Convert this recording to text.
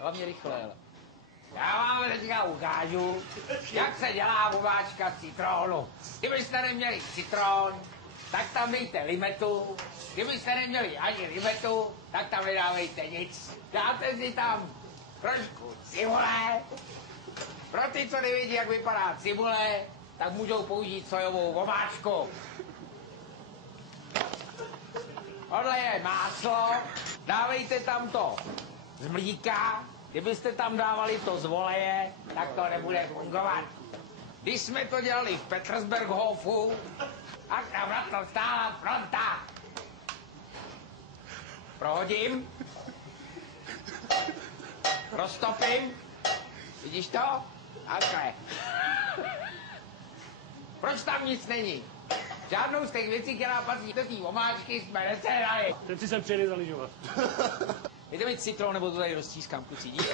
Hlavně rychle, ale. Já vám teďka ukážu, jak se dělá omáčka z citrónu. Kdybyste neměli citron, tak tam dejte limetu. Kdybyste neměli ani limetu, tak tam nedávejte nic. Dáte si tam trošku cibule. Pro ty, co nevědí, jak vypadá cibule, tak můžou použít sojovou omáčku. Tohle je máslo, dávejte tam to z mlíka. Kdybyste tam dávali to z voleje, tak to nebude fungovat. Když jsme to dělali v Petersberghofu, tak tam na to stála fronta. Prohodím. Roztopím. Vidíš to? Takhle. Proč tam nic není? Žádnou z těch věcí, která patří do té omáčky, jsme nesehnali. Teď si sem přijeli zaližovat. Jdeme mít citron, nebo to tady roztískám, kluci. Díky.